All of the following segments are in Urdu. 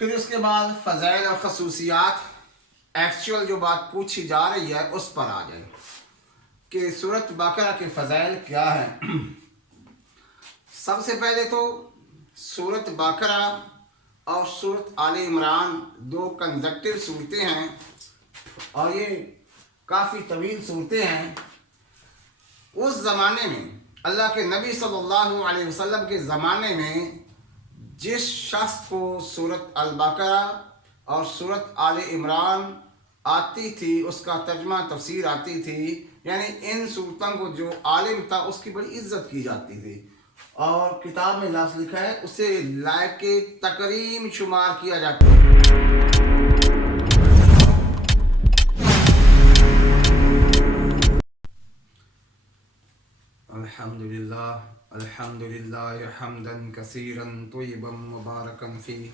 پھر اس کے بعد فضائل اور خصوصیات ایکچوئل جو بات پوچھی جا رہی ہے اس پر آ جائیں کہ سورۃ بقرہ کے فضائل کیا ہیں۔ سب سے پہلے تو سورۃ بقرہ اور سورۃ آل عمران دو کنزیکٹیو صورتیں ہیں اور یہ کافی طویل صورتیں ہیں۔ اس زمانے میں اللہ کے نبی صلی اللہ علیہ وسلم کے زمانے میں جس شخص کو سورۃ البقرہ اور سورۃ آل عمران آتی تھی، اس کا ترجمہ تفسیر آتی تھی، یعنی ان صورتوں کو جو عالم تھا اس کی بڑی عزت کی جاتی تھی اور کتاب میں لفظ لکھا ہے اسے لائق تکریم شمار کیا جاتا ہے۔ الحمدللہ حمدا کثیرا طیبا مبارکا فیہ،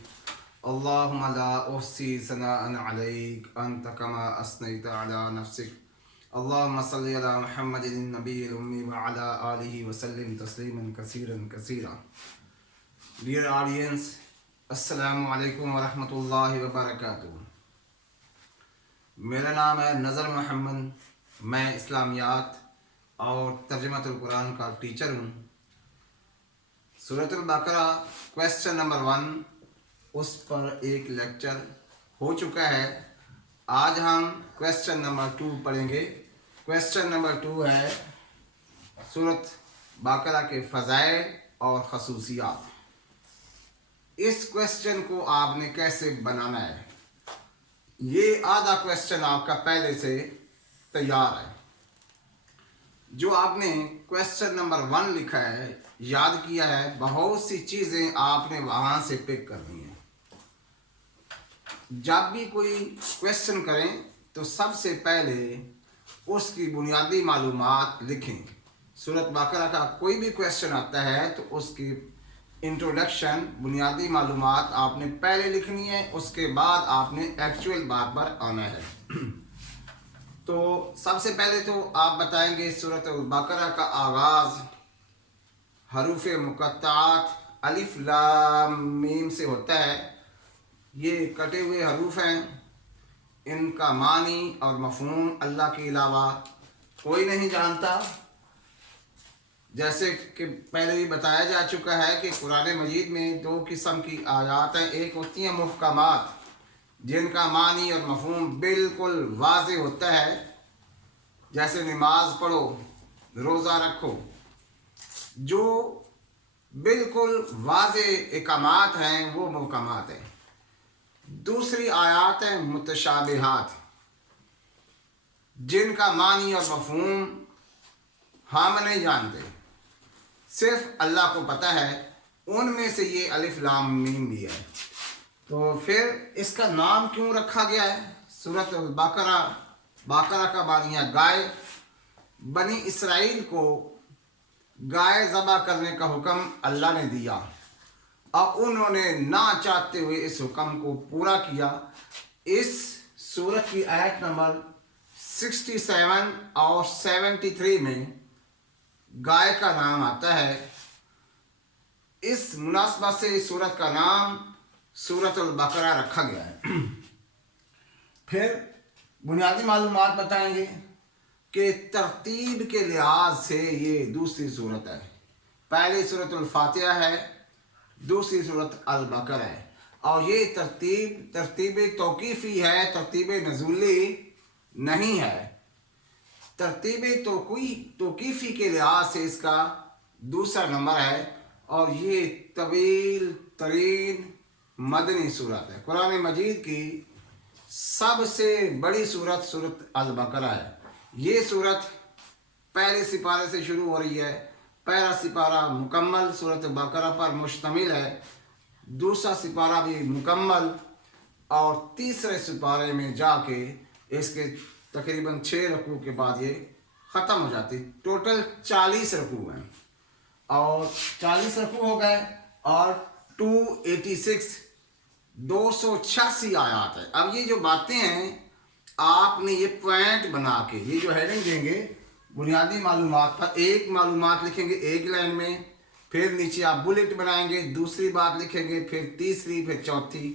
اللہم لا احصی ثناء علیک انت کما اثنیت علی نفسک، اللہم صلی علی محمد النبی الامی وعلی آلہ وسلم تسلیما کثیرا کثیرا۔ ڈیئر آڈینس، السلام علیکم ورحمۃ اللہ وبرکاتہ۔ میرا نام ہے نظر محمد، میں اسلامیات اور ترجمۃ القرآن کا ٹیچر ہوں۔ سورۃ البقرہ کویسچن نمبر 1 اس پر ایک لیکچر ہو چکا ہے۔ آج ہم کویسچن نمبر 2 پڑھیں گے۔ کویسچن نمبر 2 ہے سورۃ بقرہ کے فضائل اور خصوصیات۔ اس کویسچن کو آپ نے کیسے بنانا ہے، یہ آدھا کویسچن آپ کا پہلے سے تیار ہے۔ جو آپ نے کویسچن نمبر 1 لکھا ہے، یاد کیا ہے، بہت سی چیزیں آپ نے وہاں سے پک کرنی ہیں۔ جب بھی کوئی کویسچن کریں تو سب سے پہلے اس کی بنیادی معلومات لکھیں۔ سورۃ بقرہ کا کوئی بھی کویسچن آتا ہے تو اس کی انٹروڈکشن، بنیادی معلومات آپ نے پہلے لکھنی ہے، اس کے بعد آپ نے ایکچوئل بات پر آنا ہے۔ تو سب سے پہلے تو آپ بتائیں گے سورۃ البقرہ کا آغاز حروف مقطعات الف لام میم سے ہوتا ہے۔ یہ کٹے ہوئے حروف ہیں، ان کا معنی اور مفہوم اللہ کے علاوہ کوئی نہیں جانتا۔ جیسے کہ پہلے بھی بتایا جا چکا ہے کہ قرآن مجید میں 2 قسم کی آیات ہیں، ایک ہوتی ہیں محکمات جن کا معنی اور مفہوم بالکل واضح ہوتا ہے، جیسے نماز پڑھو، روزہ رکھو، جو بالکل واضح احکامات ہیں وہ محکمات ہیں۔ دوسری آیات ہیں متشابہات، جن کا معنی اور مفہوم ہم نہیں جانتے، صرف اللہ کو پتہ ہے۔ ان میں سے یہ الف لام میم بھی ہے۔ تو پھر اس کا نام کیوں رکھا گیا ہے؟ سورۃ البقرہ، بقرہ کا معنی ہے گائے۔ بنی اسرائیل کو گائے ذبح کرنے کا حکم اللہ نے دیا اور انہوں نے نہ چاہتے ہوئے اس حکم کو پورا کیا۔ اس سورت کی آیت نمبر 67 اور 73 میں گائے کا نام آتا ہے۔ اس مناسبت سے اس سورت کا نام سورۃ البقرہ رکھا گیا ہے۔ پھر بنیادی معلومات بتائیں گے کہ ترتیب کے لحاظ سے یہ دوسری سورت ہے۔ پہلی سورۃ الفاتحہ ہے، دوسری سورۃ البقرہ ہے، اور یہ ترتیب توقیفی ہے، ترتیب نزولی نہیں ہے۔ ترتیب توقیفی کے لحاظ سے اس کا دوسرا نمبر ہے اور یہ طویل ترین مدنی سورت ہے۔ قرآن مجید کی سب سے بڑی سورت سورۃ البقرہ ہے۔ یہ سورت پہلے سپارے سے شروع ہو رہی ہے۔ پہلا سپارہ مکمل سورۃ بقرہ پر مشتمل ہے، دوسرا سپارہ بھی مکمل، اور تیسرے سپارے میں جا کے اس کے تقریباً 6 رکوع کے بعد یہ ختم ہو جاتی۔ ٹوٹل 40 رکوع ہیں، اور 40 رکوع ہو گئے اور 286 آیات ہے۔ اب یہ جو باتیں ہیں آپ نے یہ پوائنٹ بنا کے، یہ جو ہیڈنگ دیں گے بنیادی معلومات پر، ایک معلومات لکھیں گے ایک لائن میں، پھر نیچے آپ بلٹ بنائیں گے، دوسری بات لکھیں گے، پھر تیسری، پھر چوتھی،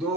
2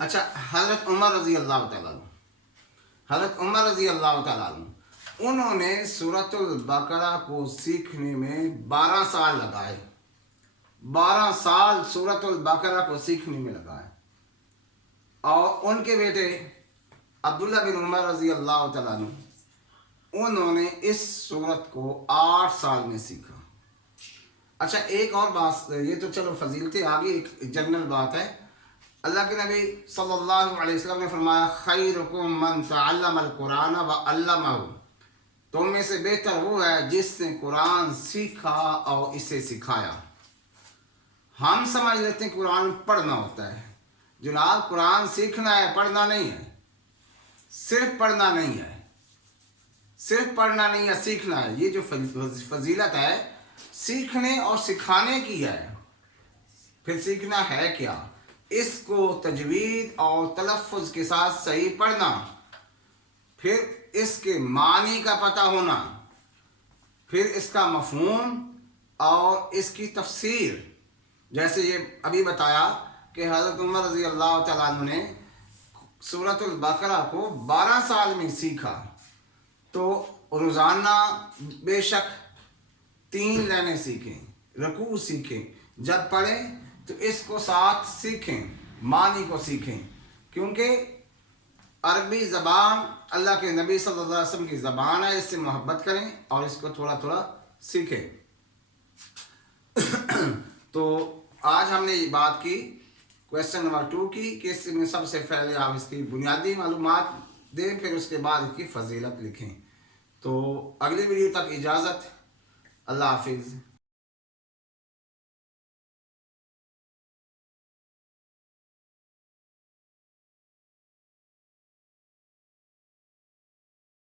اچھا، حضرت عمر رضی اللہ تعالیٰ عنہ، حضرت عمر رضی اللہ تعالیٰ عنہ، انہوں نے سورۃ البقرہ کو سیکھنے میں 12 سال لگائے، 12 سال سورۃ البقرہ کو سیکھنے میں لگائے، اور ان کے بیٹے عبداللہ بن عمر رضی اللہ تعالیٰ عنہ، انہوں نے اس سورت کو 8 سال میں سیکھا۔ اچھا، ایک اور بات، یہ تو چلو فضیلتیں آگے، ایک جنرل بات ہے۔ اللہ کے نبی صلی اللہ علیہ وسلم نے فرمایا خیرکم من تعلم القرآن وعلمہ، تم میں سے بہتر وہ ہے جس نے قرآن سیکھا اور اسے سکھایا۔ ہم سمجھ لیتے ہیں قرآن پڑھنا ہوتا ہے، جناب قرآن سیکھنا ہے، پڑھنا نہیں ہے، صرف پڑھنا نہیں ہے، صرف پڑھنا نہیں ہے، سیکھنا ہے۔ یہ جو فضیلت ہے سیکھنے اور سکھانے کی ہے۔ پھر سیکھنا ہے کیا؟ اس کو تجوید اور تلفظ کے ساتھ صحیح پڑھنا، پھر اس کے معنی کا پتہ ہونا، پھر اس کا مفہوم اور اس کی تفسیر۔ جیسے یہ ابھی بتایا کہ حضرت عمر رضی اللہ تعالیٰ عنہ نے سورۃ البقرہ کو 12 سال میں سیکھا، تو روزانہ بے شک 3 لائنیں سیکھیں، رکوع سیکھیں، جب پڑھیں تو اس کو ساتھ سیکھیں، معنی کو سیکھیں، کیونکہ عربی زبان اللہ کے نبی صلی اللہ علیہ وسلم کی زبان ہے، اس سے محبت کریں اور اس کو تھوڑا تھوڑا سیکھیں۔ تو آج ہم نے یہ بات کی، کویسچن نمبر 2 کی، کہ اس میں سب سے پہلے آپ اس کی بنیادی معلومات دیں، پھر اس کے بعد اس کی فضیلت لکھیں۔ تو اگلی ویڈیو تک اجازت، اللہ حافظ۔